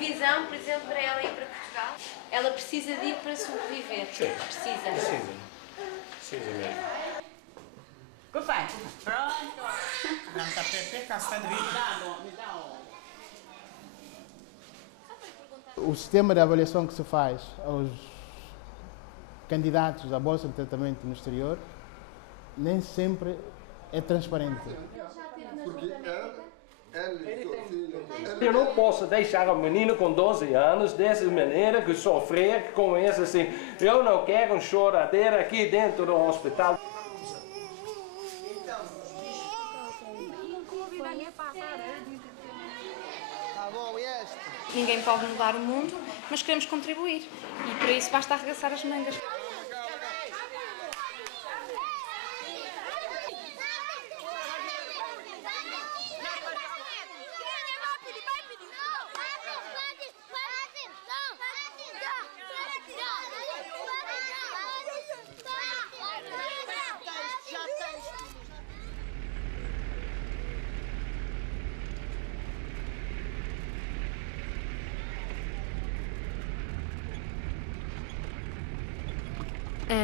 previsão, por exemplo, para ela ir para Portugal? Ela precisa de ir para sobreviver? Sim. Precisa. Precisa mesmo. Pronto. Não está perfeita, está de O sistema de avaliação que se faz aos candidatos à Bolsa de Tratamento no exterior nem sempre é transparente. Eu não posso deixar a menina com 12 anos dessa maneira, que sofrer com isso assim. Eu não quero uma choradeira aqui dentro do hospital. Ninguém pode mudar o mundo, mas queremos contribuir. E para isso basta arregaçar as mangas.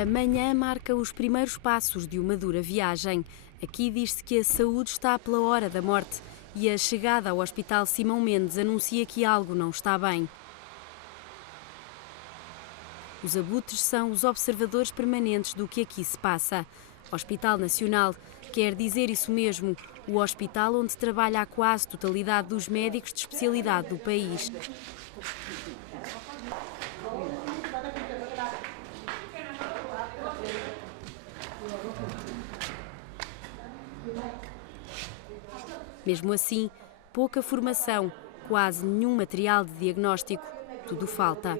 Amanhã marca os primeiros passos de uma dura viagem. Aqui diz-se que a saúde está pela hora da morte e a chegada ao Hospital Simão Mendes anuncia que algo não está bem. Os abutres são os observadores permanentes do que aqui se passa. Hospital Nacional quer dizer isso mesmo, o hospital onde trabalha a quase totalidade dos médicos de especialidade do país. Mesmo assim, pouca formação, quase nenhum material de diagnóstico, tudo falta.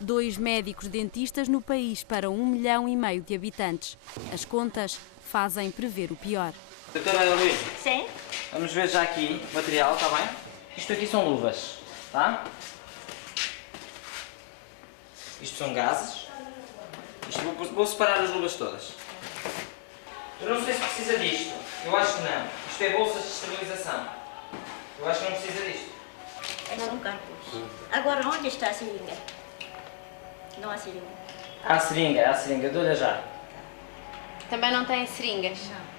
Dois médicos dentistas no país para 1,5 milhão de habitantes. As contas fazem prever o pior. Doutora Luís? Sim. Vamos ver já aqui o material, está bem? Isto aqui são luvas, tá? Isto são gases. Vou separar as luvas todas. Eu não sei se precisa disto. Eu acho que não. Isto é bolsas de esterilização. Eu acho que não precisa disto. São campos. Agora, onde está a seringa? Não há seringa. Há a seringa. Dou-lhe já. Também não têm seringas? Não.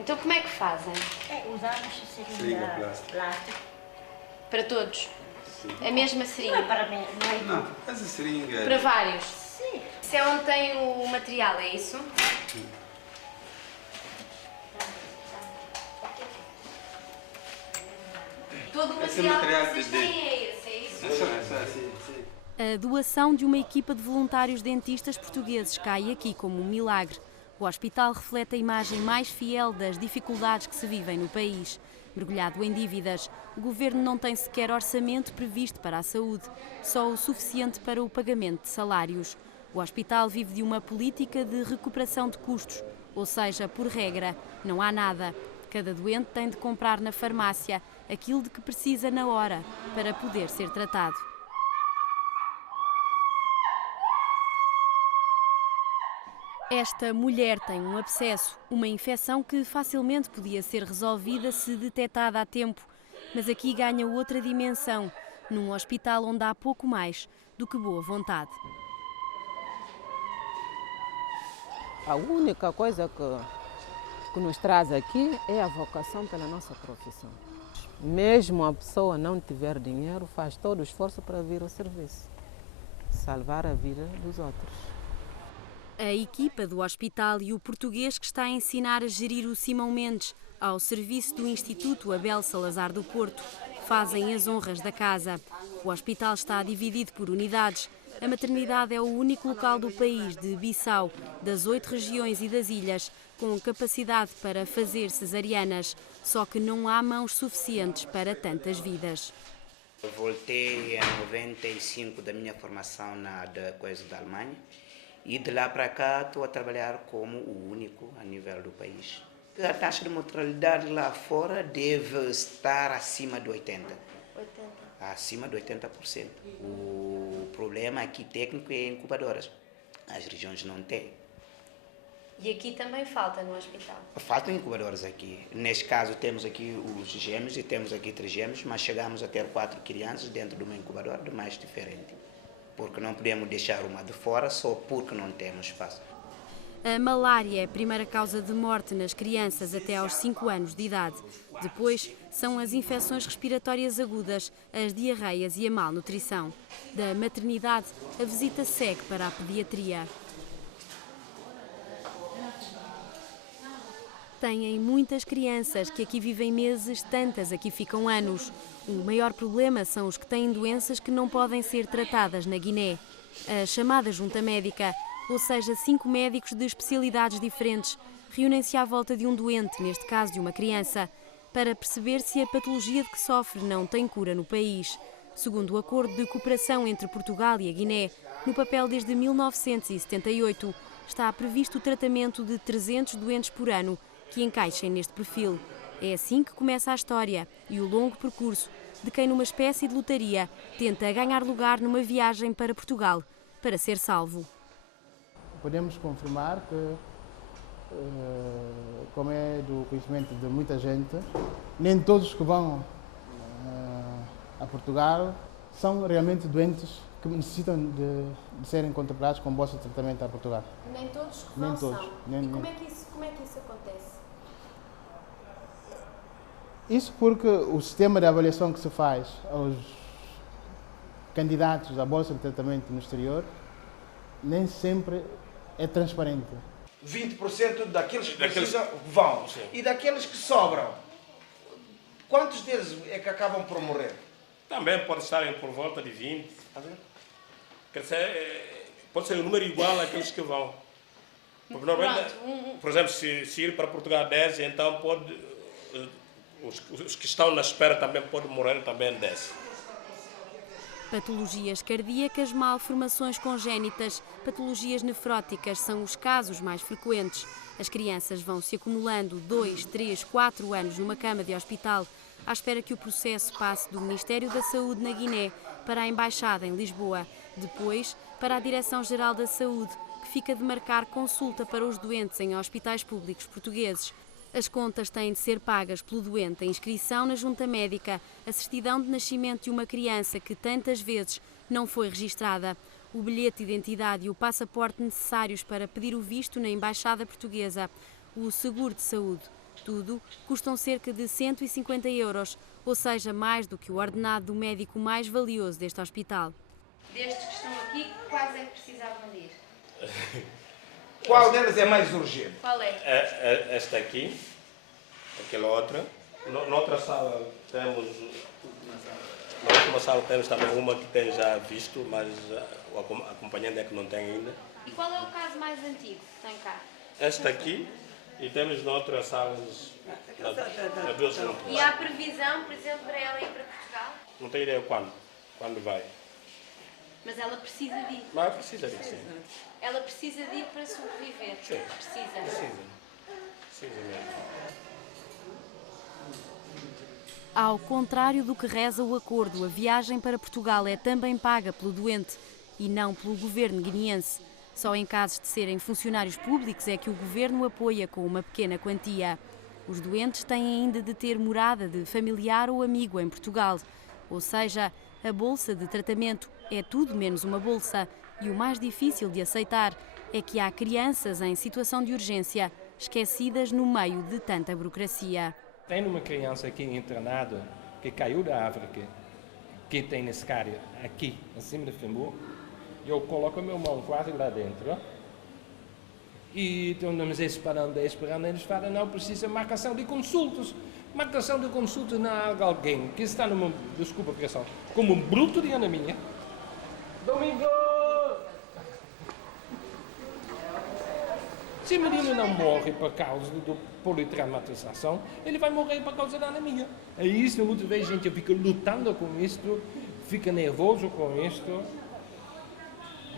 Então como é que fazem? Usamos seringa plástica. Para todos? Sim. A mesma Não seringa? é para mim, não é Não, essa seringa... Para vários? Sim. Isso é onde tem o material, é isso? Sim. Todo o Esse material material que vocês de- têm é esse, é isso? Sim. A doação de uma equipa de voluntários dentistas portugueses cai aqui como um milagre. O hospital reflete a imagem mais fiel das dificuldades que se vivem no país. Mergulhado em dívidas, o governo não tem sequer orçamento previsto para a saúde, só o suficiente para o pagamento de salários. O hospital vive de uma política de recuperação de custos, ou seja, por regra, não há nada. Cada doente tem de comprar na farmácia aquilo de que precisa na hora para poder ser tratado. Esta mulher tem um abscesso, uma infecção que facilmente podia ser resolvida se detectada a tempo, mas aqui ganha outra dimensão, num hospital onde há pouco mais do que boa vontade. A única coisa que nos traz aqui é a vocação pela nossa profissão. Mesmo a pessoa não tiver dinheiro, faz todo o esforço para vir ao serviço, salvar a vida dos outros. A equipa do hospital e o português que está a ensinar a gerir o Simão Mendes ao serviço do Instituto Abel Salazar do Porto fazem as honras da casa. O hospital está dividido por unidades. A maternidade é o único local do país de Bissau, das 8 regiões e das ilhas, com capacidade para fazer cesarianas, só que não há mãos suficientes para tantas vidas. Eu voltei em 95 da minha formação da Alemanha e de lá para cá estou a trabalhar como o único a nível do país. A taxa de mortalidade lá fora deve estar acima de 80%. Acima de 80%. O problema aqui técnico é incubadoras. As regiões não têm. E aqui também falta no hospital? Faltam incubadores aqui. Neste caso temos aqui os gêmeos e temos aqui 3 gêmeos, mas chegamos a ter 4 crianças dentro de uma incubadora de mais diferente. Porque não podemos deixar uma de fora só porque não temos espaço. A malária é a primeira causa de morte nas crianças até aos 5 anos de idade. Depois são as infecções respiratórias agudas, as diarreias e a malnutrição. Da maternidade, a visita segue para a pediatria. Têm muitas crianças que aqui vivem meses, tantas aqui ficam anos. O maior problema são os que têm doenças que não podem ser tratadas na Guiné. A chamada junta médica, ou seja, 5 médicos de especialidades diferentes, reúnem-se à volta de um doente, neste caso de uma criança, para perceber se a patologia de que sofre não tem cura no país. Segundo o acordo de cooperação entre Portugal e a Guiné, no papel desde 1978, está previsto o tratamento de 300 doentes por ano que encaixem neste perfil. É assim que começa a história e o longo percurso de quem, numa espécie de lotaria, tenta ganhar lugar numa viagem para Portugal para ser salvo. Podemos confirmar que, como é do conhecimento de muita gente, nem todos que vão a Portugal são realmente doentes que necessitam de serem contemplados com bolsa de tratamento a Portugal. Nem todos que vão são. Nem, e como é que isso acontece? Isso porque o sistema de avaliação que se faz aos candidatos à bolsa de tratamento no exterior nem sempre é transparente. 20% daqueles que precisam vão. Sim. E daqueles que sobram, quantos deles é que acabam por morrer? Também pode estar por volta de 20. Quer dizer, pode ser um número igual àqueles que vão. Porque normalmente, por exemplo, se ir para Portugal 10, então pode, os que estão na espera também podem morrer também 10. Patologias cardíacas, malformações congénitas, patologias nefróticas são os casos mais frequentes. As crianças vão se acumulando 2, 3, 4 anos numa cama de hospital, à espera que o processo passe do Ministério da Saúde na Guiné para a Embaixada em Lisboa, depois para a Direção-Geral da Saúde, que fica de marcar consulta para os doentes em hospitais públicos portugueses. As contas têm de ser pagas pelo doente, a inscrição na junta médica, a certidão de nascimento de uma criança que tantas vezes não foi registada, o bilhete de identidade e o passaporte necessários para pedir o visto na Embaixada Portuguesa, o seguro de saúde. Tudo custam cerca de 150 €, ou seja, mais do que o ordenado do médico mais valioso deste hospital. Destes que estão aqui, quais é que precisavam de ir? Qual deles é mais urgente? Qual é? Esta aqui, aquela outra. Na outra sala temos... Na última sala temos também uma que tem já visto, mas o acompanhante é que não tem ainda. E qual é o caso mais antigo que tem cá? Esta aqui, e temos noutras salas... E há previsão, por exemplo, para ela ir para Portugal? Não tenho ideia quando vai. Mas ela precisa de ir. Mas precisa de ir, sim. Ela precisa de ir para sobreviver. Sim. Precisa mesmo. Ao contrário do que reza o acordo, a viagem para Portugal é também paga pelo doente e não pelo governo guineense. Só em casos de serem funcionários públicos é que o governo apoia com uma pequena quantia. Os doentes têm ainda de ter morada de familiar ou amigo em Portugal. Ou seja, a bolsa de tratamento é tudo menos uma bolsa. E o mais difícil de aceitar é que há crianças em situação de urgência, esquecidas no meio de tanta burocracia. Tem uma criança aqui internada que caiu da árvore, que tem escária aqui, em cima do femur. Eu coloco a minha mão quase lá dentro. E estamos esperando, eles falam, não precisa marcação de consultas. Marcação de consultas não há alguém que está numa, desculpa a expressão, como um bruto de Ana minha. Domingo! Se o menino não morre por causa da politraumatização, ele vai morrer por causa da anemia. É isso, muitas vezes a gente fica lutando com isto, fica nervoso com isto.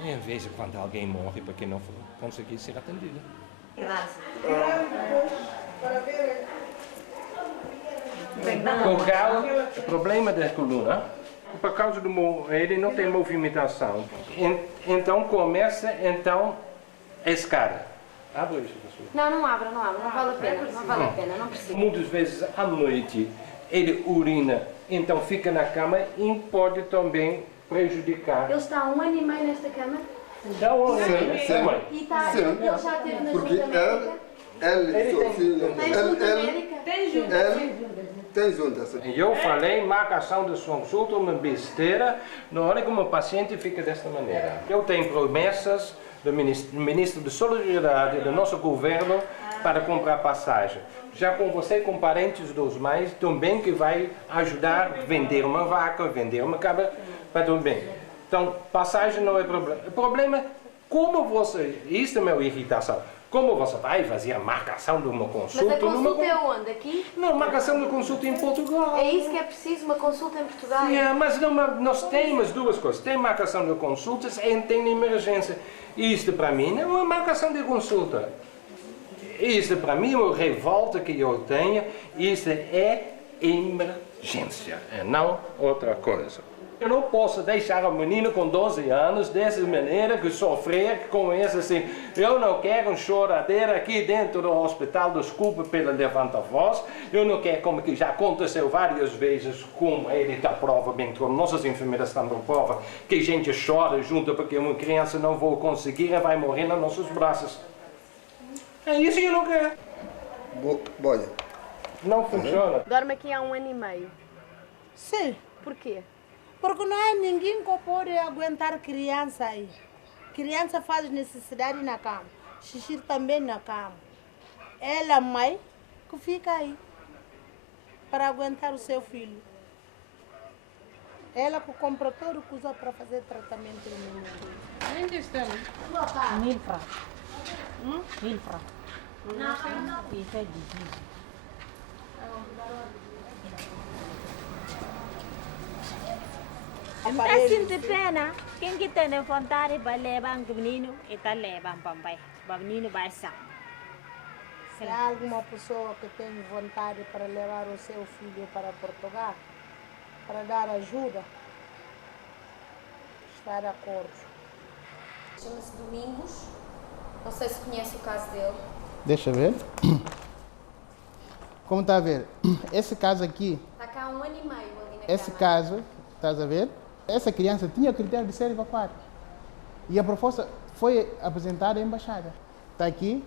E em vez de quando alguém morre porque não conseguiu ser atendido. O problema da coluna, por causa do ele não tem movimentação. Então começa a escada. Abre isso, pessoal. Não abra, não vale a pena, não vale a pena, não precisa. Muitas vezes à noite ele urina, então fica na cama e pode também prejudicar. Ele está há 1 ano e meio nesta cama? Dá um ano, E ele já teve na junta médica? Tem junta. Eu falei, marcação de consulta, uma besteira, na hora que uma paciente fica desta maneira. Eu tenho promessas do ministro de Solidariedade do nosso governo para comprar passagem. Já conversei com parentes dos mais também que vai ajudar a vender uma vaca, vender uma cabra, para tudo bem. Então, passagem não é problema. O problema é como você, isso é a minha irritação, como você vai fazer a marcação de uma consulta? Mas a consulta é onde? Aqui? Não, marcação de consulta em Portugal. É isso que é preciso, uma consulta em Portugal? Mas não, nós temos duas coisas. Tem marcação de consultas e tem emergência. Isto para mim não é uma marcação de consulta. Isto para mim é uma revolta que eu tenho. Isto é emergência, e não outra coisa. Eu não posso deixar a menina com 12 anos dessa maneira que sofrer com isso assim. Eu não quero um choradeira aqui dentro do hospital, desculpa pela levanta-voz. Eu não quero, como que já aconteceu várias vezes, como ele está prova, bem como nossas enfermeiras estão na prova, que a gente chora junto porque uma criança não vai conseguir e vai morrer nos nossos braços. É isso que eu não quero. Olha. Não funciona. Dorme aqui há 1 ano e meio. Sim. Porquê? Porque não há ninguém que pode aguentar criança aí. Criança faz necessidade na cama. Xixi também na cama. Ela, mãe, que fica aí para aguentar o seu filho. Ela que compra tudo que usa para fazer tratamento do menino. Onde estamos? 1000 francos. 1000 francos. Não. Isso é difícil. Está sentindo pena. Quem que tem vontade para levar um menino, está levando para o menino vai sair. Se há alguma pessoa que tem vontade para levar o seu filho para Portugal, para dar ajuda, está de acordo. Chama-se Domingos. Não sei se conhece o caso dele. Deixa eu ver. Como está a ver? Esse caso aqui, Está cá há 1 ano e meio ali na esse cama. caso, estás a ver? Essa criança tinha critério de ser evacuada. E a proposta foi apresentada à embaixada. Está aqui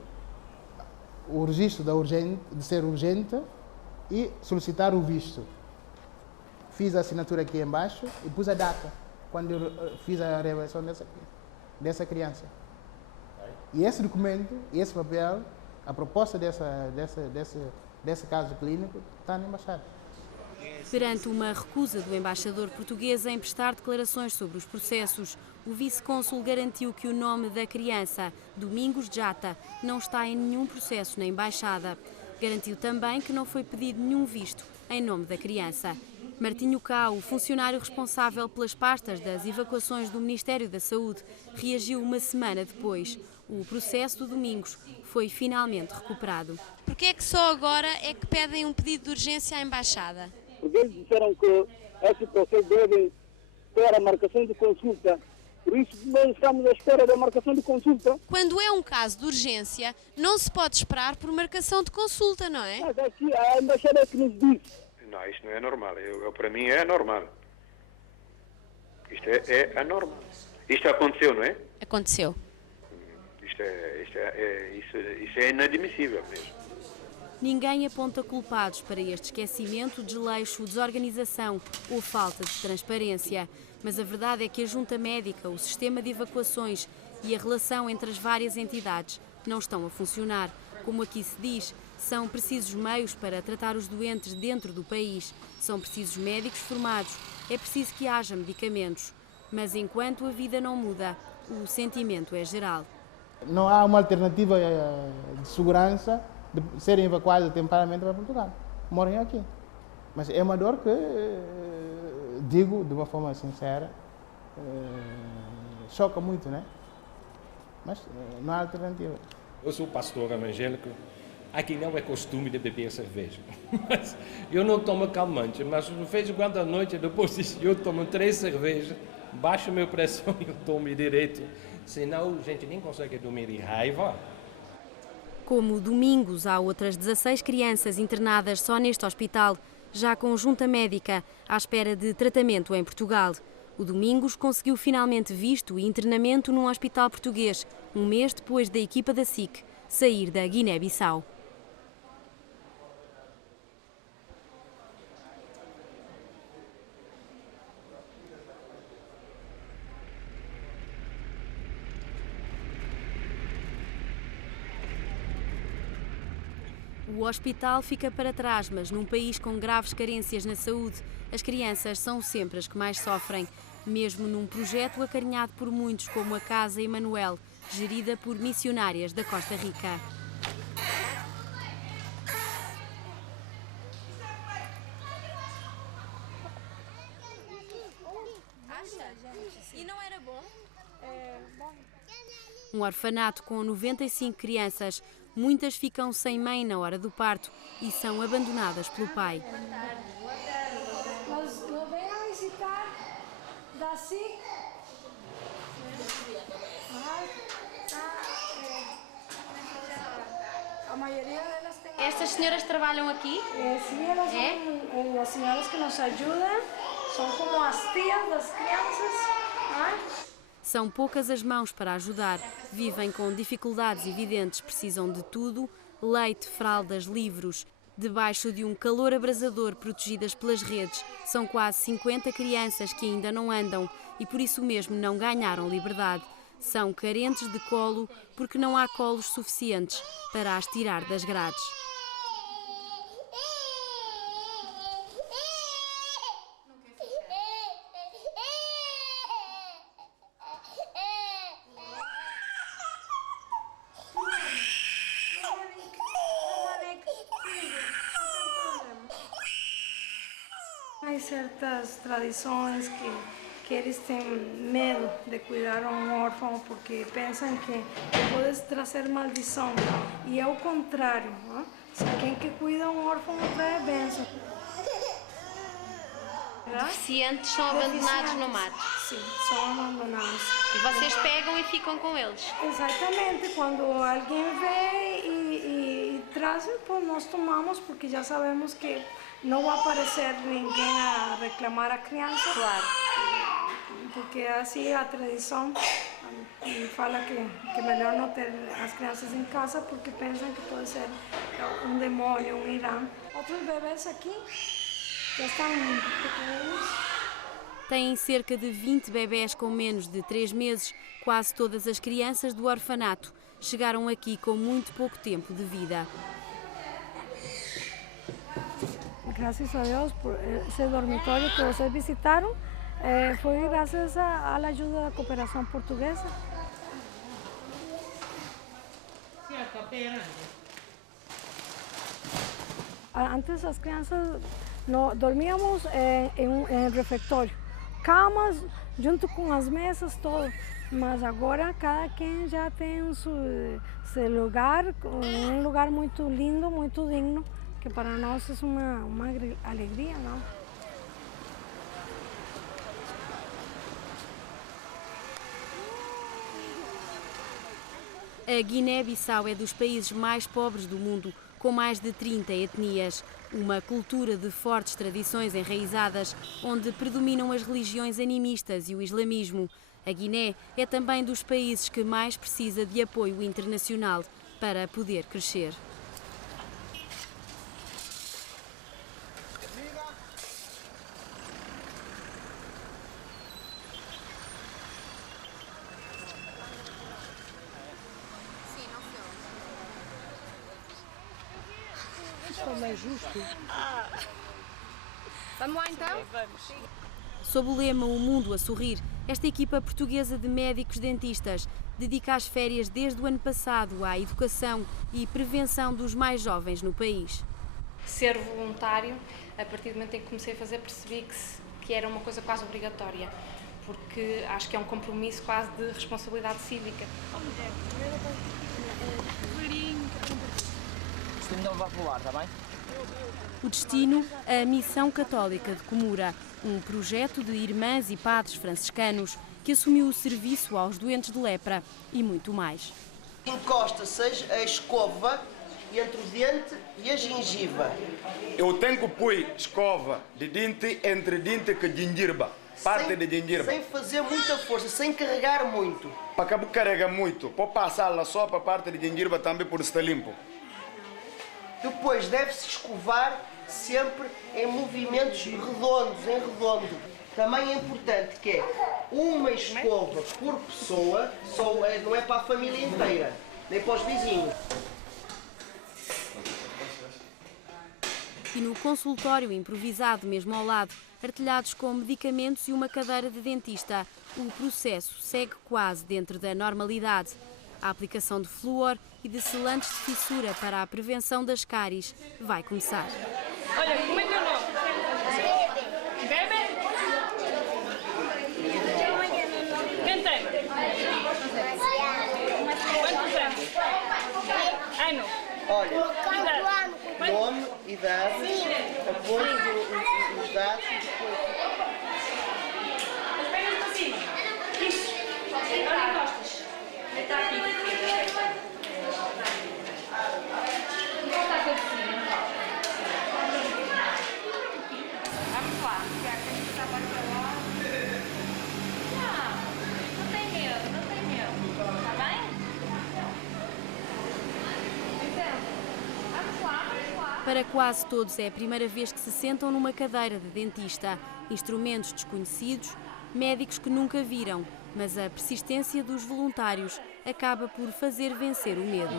o registro de ser urgente e solicitar o visto. Fiz a assinatura aqui embaixo e pus a data, quando eu fiz a revelação dessa criança. E esse documento, esse papel, a proposta desse caso clínico está na embaixada. Perante uma recusa do embaixador português em prestar declarações sobre os processos, o vice-cônsul garantiu que o nome da criança, Domingos Jata, não está em nenhum processo na embaixada. Garantiu também que não foi pedido nenhum visto em nome da criança. Martinho Cao, funcionário responsável pelas pastas das evacuações do Ministério da Saúde, reagiu uma semana depois. O processo do Domingos foi finalmente recuperado. Por que é que só agora é que pedem um pedido de urgência à embaixada? Porque eles disseram que esse processo deve ter a marcação de consulta. Por isso, nós estamos à espera da marcação de consulta. Quando é um caso de urgência, não se pode esperar por marcação de consulta, não é? Mas aqui a embaixada é que nos diz. Não, isto não é normal. Para mim é anormal. Isto é anormal. Isto aconteceu, não é? Aconteceu. Isso é inadmissível mesmo. Ninguém aponta culpados para este esquecimento, desleixo, desorganização ou falta de transparência. Mas a verdade é que a junta médica, o sistema de evacuações e a relação entre as várias entidades não estão a funcionar. Como aqui se diz, são precisos meios para tratar os doentes dentro do país. São precisos médicos formados. É preciso que haja medicamentos. Mas enquanto a vida não muda, o sentimento é geral. Não há uma alternativa de segurança de serem evacuados temporariamente para Portugal. Morem aqui. Mas é uma dor que, digo de uma forma sincera, choca muito, né? Mas não há alternativa. Eu sou pastor evangélico. Aqui não é costume de beber cerveja. Mas eu não tomo calmante, mas de vez em quando à noite, depois disso, eu tomo 3 cervejas, baixo a minha pressão e eu tomo direito. Senão a gente nem consegue dormir de raiva. Como Domingos, há outras 16 crianças internadas só neste hospital, já com junta médica, à espera de tratamento em Portugal. O Domingos conseguiu finalmente visto e internamento num hospital português, um mês depois da equipa da SIC sair da Guiné-Bissau. O hospital fica para trás, mas num país com graves carências na saúde, as crianças são sempre as que mais sofrem, mesmo num projeto acarinhado por muitos como a Casa Emanuel, gerida por missionárias da Costa Rica. E não era bom? Um orfanato com 95 crianças. Muitas ficam sem mãe na hora do parto e são abandonadas pelo pai. Nos vêm a visitar da SIC. A maioria delas tem... Estas senhoras trabalham aqui? Sim, elas são as senhoras que nos ajudam. São como as tias das crianças. São poucas as mãos para ajudar. Vivem com dificuldades evidentes, precisam de tudo: leite, fraldas, livros. Debaixo de um calor abrasador, protegidas pelas redes, são quase 50 crianças que ainda não andam e por isso mesmo não ganharam liberdade. São carentes de colo porque não há colos suficientes para as tirar das grades. Há certas tradições que eles têm medo de cuidar um órfão porque pensam que pode trazer maldição. E é o contrário. Não? Se alguém que cuida um órfão traz bênção. Deficientes são abandonados no mato? Sim, são abandonados. E vocês pegam e ficam com eles? Exatamente. Quando alguém vê e traz, pues nós tomamos porque já sabemos que não vai aparecer ninguém a reclamar a criança. Claro. Porque assim a tradição fala que é melhor não ter as crianças em casa porque pensam que pode ser um demônio, um irã. Outros bebês aqui já estão pequenos. Têm cerca de 20 bebés com menos de 3 meses. Quase todas as crianças do orfanato chegaram aqui com muito pouco tempo de vida. Graças a Deus por esse dormitório que vocês visitaram, foi graças à ajuda da cooperação portuguesa. Antes as crianças dormíamos em refeitório, camas junto com as mesas, todo. Mas agora cada quem já tem seu lugar, um lugar muito lindo, muito digno, que para nós é uma alegria, não? A Guiné-Bissau é dos países mais pobres do mundo, com mais de 30 etnias. Uma cultura de fortes tradições enraizadas, onde predominam as religiões animistas e o islamismo. A Guiné é também dos países que mais precisa de apoio internacional para poder crescer. Não é justo. Vamos lá então? Vamos. Sob o lema O Mundo a Sorrir, esta equipa portuguesa de médicos dentistas dedica as férias desde o ano passado à educação e prevenção dos mais jovens no país. Ser voluntário, a partir do momento em que comecei a fazer, percebi que era uma coisa quase obrigatória, porque acho que é um compromisso quase de responsabilidade cívica. Isto ainda não vai pular, está bem? O destino, a Missão Católica de Comura, um projeto de irmãs e padres franciscanos que assumiu o serviço aos doentes de lepra e muito mais. Encosta, seja a escova entre o dente e a gengiva. Eu tenho que pôr escova de dente entre dente e gengiva. Parte de gengiva. Sem fazer muita força, sem carregar muito. Para que carrega muito, pode passar lá só para a parte de gengiva também por estar limpo. Depois deve-se escovar sempre em movimentos redondos, em redondo. Também é importante que é uma escova por pessoa, não é para a família inteira, nem para os vizinhos. E no consultório improvisado mesmo ao lado, artilhados com medicamentos e uma cadeira de dentista, o processo segue quase dentro da normalidade. A aplicação de flúor e de selantes de fissura para a prevenção das cáries vai começar. Olha, como é teu nome? Bebe? Quem tem? Quantos anos? Ano? Olha, nome, idade, apoio os dados e depois... Mas pegas para cima. Isso. Olha encostas. Está aqui. Está aqui de cima. Vamos lá. Já que a gente está para lá. Não tem medo, não tem medo. Está bem? Vamos lá, vamos lá. Para quase todos é a primeira vez que se sentam numa cadeira de dentista. Instrumentos desconhecidos, médicos que nunca viram, mas a persistência dos voluntários acaba por fazer vencer o medo.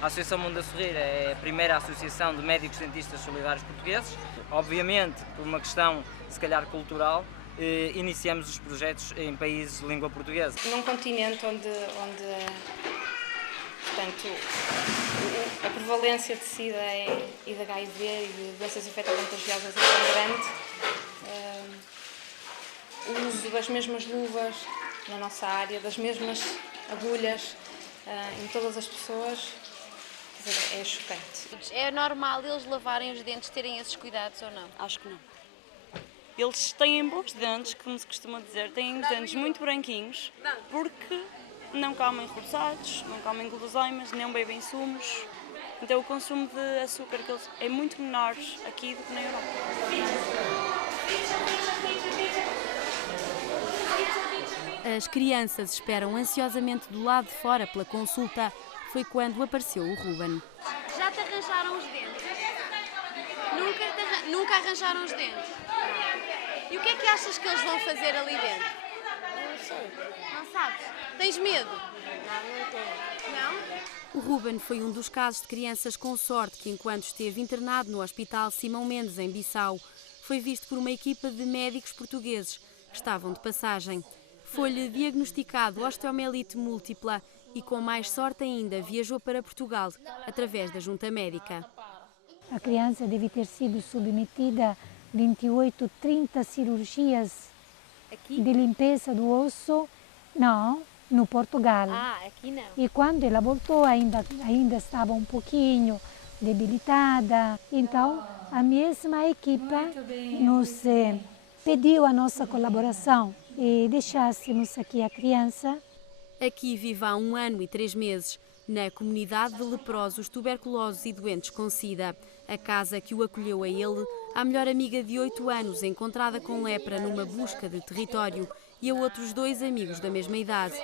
A Associação Mundo a Sorrir é a primeira associação de médicos dentistas solidários portugueses. Obviamente, por uma questão, se calhar, cultural, iniciamos os projetos em países de língua portuguesa. Num continente onde portanto, a prevalência de SIDA e de HIV e de doenças infecto-contagiosas é tão grande, o uso das mesmas luvas na nossa área, das mesmas agulhas em todas as pessoas, quer dizer, é chocante. É normal eles lavarem os dentes, terem esses cuidados ou não? Acho que não. Eles têm bons dentes, como se costuma dizer, têm os dentes muito branquinhos, porque não comem roçados, não comem guloseimas, nem bebem sumos. Então o consumo de açúcar deles é muito menor aqui do que na Europa. As crianças esperam ansiosamente do lado de fora pela consulta. Foi quando apareceu o Ruben. Já te arranjaram os dentes? Nunca arranjaram os dentes? E o que é que achas que eles vão fazer ali dentro? Não sei. Não sabes? Tens medo? Não tenho. Não? O Ruben foi um dos casos de crianças com sorte que, enquanto esteve internado no Hospital Simão Mendes, em Bissau, foi visto por uma equipa de médicos portugueses que estavam de passagem. Foi-lhe diagnosticado osteomielite múltipla e, com mais sorte ainda, viajou para Portugal através da junta médica. A criança deve ter sido submetida a 28, 30 cirurgias de limpeza do osso, não, no Portugal. Aqui não. E quando ela voltou ainda estava um pouquinho debilitada. Então a mesma equipa nos pediu a nossa colaboração e deixássemos aqui a criança. Aqui vive há 1 ano e 3 meses, na comunidade de leprosos, tuberculosos e doentes com SIDA. A casa que o acolheu a ele, a melhor amiga de 8 anos, encontrada com lepra numa busca de território, e a outros 2 amigos da mesma idade.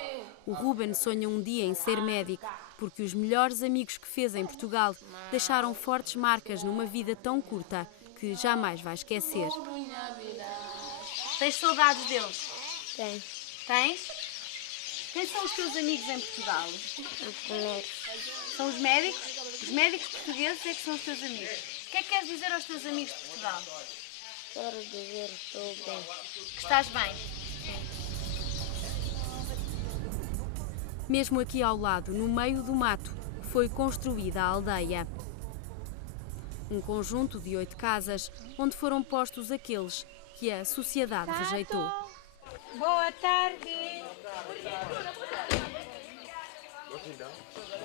O Ruben sonha um dia em ser médico, porque os melhores amigos que fez em Portugal deixaram fortes marcas numa vida tão curta que jamais vai esquecer. Tens saudades deles? Tenho. Tens? Quem são os teus amigos em Portugal? Os médicos. São os médicos? Os médicos portugueses é que são os teus amigos. O que é que queres dizer aos teus amigos de Portugal? Quero dizer que estou bem. Que estás bem? Mesmo aqui ao lado, no meio do mato, foi construída a aldeia. Um conjunto de 8 casas, onde foram postos aqueles que a sociedade rejeitou. Boa tarde.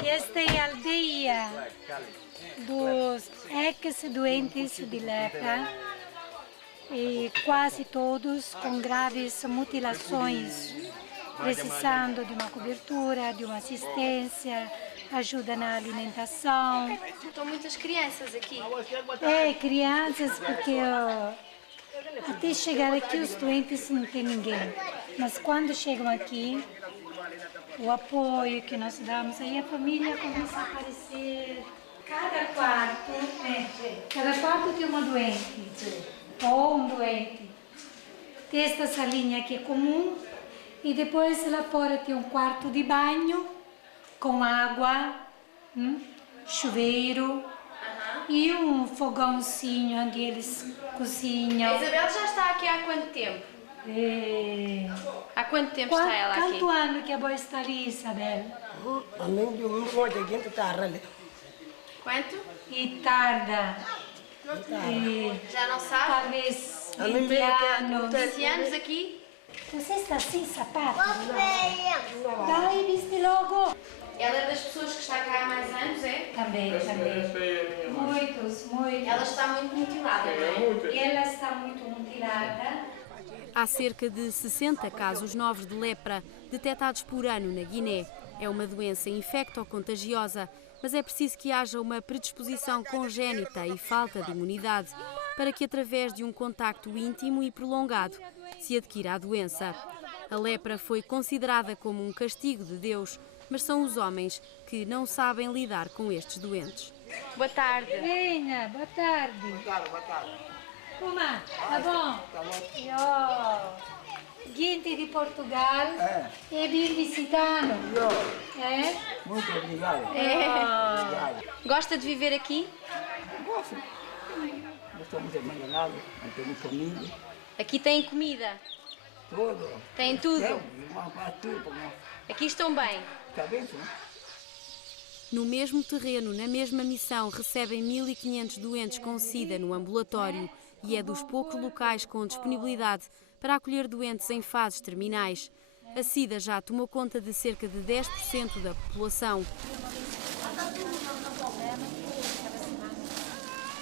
Esta é a aldeia. dos ex-doentes de lepra, e quase todos com graves mutilações, precisando de uma cobertura, de uma assistência, ajuda na alimentação. Estão muitas crianças aqui. Crianças, porque até chegar aqui os doentes não tem ninguém. Mas quando chegam aqui, o apoio que nós damos, aí a família começa a aparecer. Cada quarto tem uma doente, ou um doente. Tem esta salinha que é comum, e depois lá fora tem um quarto de banho, com água, chuveiro, e um fogãozinho onde eles cozinham. A Isabel já está aqui há quanto tempo? Há quanto tempo está ela aqui? Quanto ano que a boa está ali, Isabel? Quanto? E tarda. Já não sabe? Talvez 20 anos. 20 anos aqui? Você está sem sapato? Daí, viste logo. Ela é das pessoas que está cá há mais anos, é? Também. Muitos. Ela está muito mutilada, não é? Ela está muito mutilada. Há cerca de 60 casos novos de lepra detectados por ano na Guiné. É uma doença infecto-contagiosa, mas é preciso que haja uma predisposição congénita e falta de imunidade para que, através de um contacto íntimo e prolongado, se adquira a doença. A lepra foi considerada como um castigo de Deus, mas são os homens que não sabem lidar com estes doentes. Boa tarde. Venha, boa tarde. Boa tarde. Como? Tá bom? Tá bom. Gente de Portugal e vim visitando. Muito obrigado. Gosta de viver aqui? Gosto. Estou muito abandonado, não tenho comida. Aqui tem comida? Tudo. Tem tudo? Tudo. Aqui estão bem? Está bem, sim. No mesmo terreno, na mesma missão, recebem 1.500 doentes com SIDA no ambulatório e é dos poucos locais com disponibilidade para acolher doentes em fases terminais. A SIDA já tomou conta de cerca de 10% da população.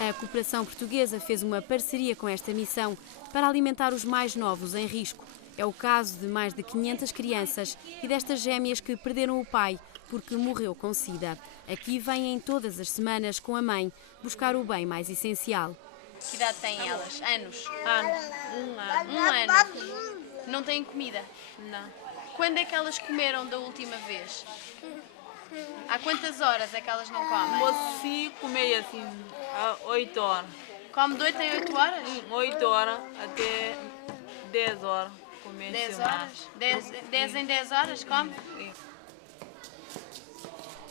A cooperação portuguesa fez uma parceria com esta missão para alimentar os mais novos em risco. É o caso de mais de 500 crianças e destas gêmeas que perderam o pai porque morreu com SIDA. Aqui vêm todas as semanas com a mãe buscar o bem mais essencial. Que idade têm elas? Anos? Um Um ano. Não têm comida? Não. Quando é que elas comeram da última vez? Há quantas horas é que elas não comem? Você come assim, 8 horas. Come de 8 em 8 horas? 8 horas até 10 horas. 10 horas? 10 em 10 horas come?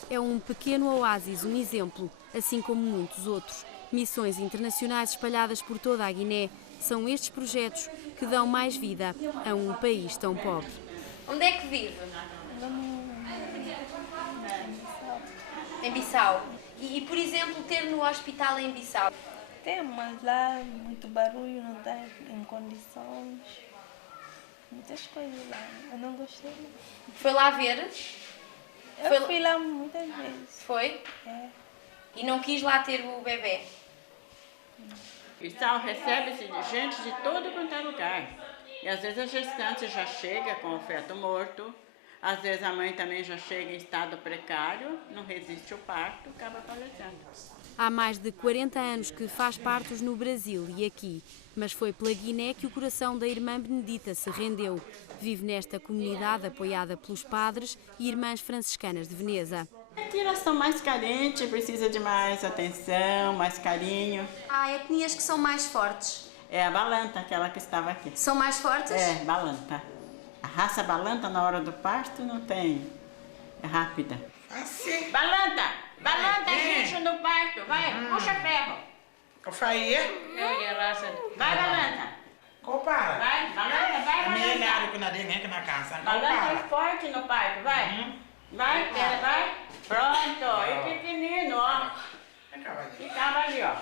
É um pequeno oásis, um exemplo, assim como muitos outros. Missões internacionais espalhadas por toda a Guiné. São estes projetos que dão mais vida a um país tão pobre. Onde é que vive? Em Bissau. E, por exemplo, ter no hospital em Bissau? Tem, mas lá muito barulho, não está em condições. Muitas coisas lá. Eu não gostei. Não. Foi lá ver? Eu fui lá muitas vezes. Foi? É. E não quis lá ter o bebê? Bissau recebe-se de gente de todo quanto é lugar. E às vezes a gestante já chega com o feto morto, às vezes a mãe também já chega em estado precário, não resiste ao parto, acaba falecendo. Há mais de 40 anos que faz partos no Brasil e aqui, mas foi pela Guiné que o coração da irmã Benedita se rendeu. Vive nesta comunidade apoiada pelos padres e irmãs franciscanas de Veneza. Aqui elas são mais carentes, precisam de mais atenção, mais carinho. Há etnias que são mais fortes. É a balanta, aquela que estava aqui. São mais fortes? É, balanta. A raça balanta na hora do parto não tem. É rápida. Assim. Balanta! Balanta, bicho no parto. Vai, puxa ferro. O fai é? Vai, balanta. Compara. Vai, balanta, vai, balanta. A minha área que não tem na casa. Balanta é forte no parto, vai. Vai, vai. Pronto. E pequenino, ó. Ficava ali, ó.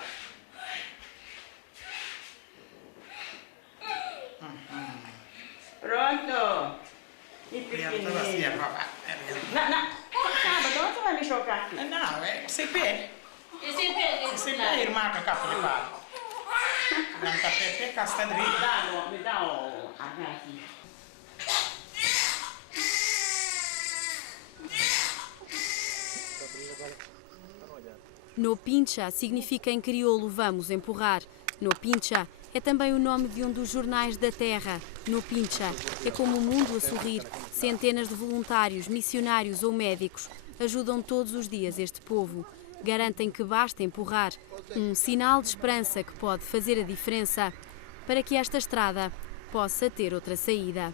Pronto. E pequenino. Não. Sábado, onde você vai me chocar aqui? Não, é sem pé. Sempre a irmã que cá prepara. Não está pepe, cá está direito. Me dá o aqui. No Pincha significa em crioulo vamos empurrar. No Pincha é também o nome de um dos jornais da terra. No Pincha é como o mundo a sorrir. Centenas de voluntários, missionários ou médicos ajudam todos os dias este povo. Garantem que basta empurrar. Um sinal de esperança que pode fazer a diferença para que esta estrada possa ter outra saída.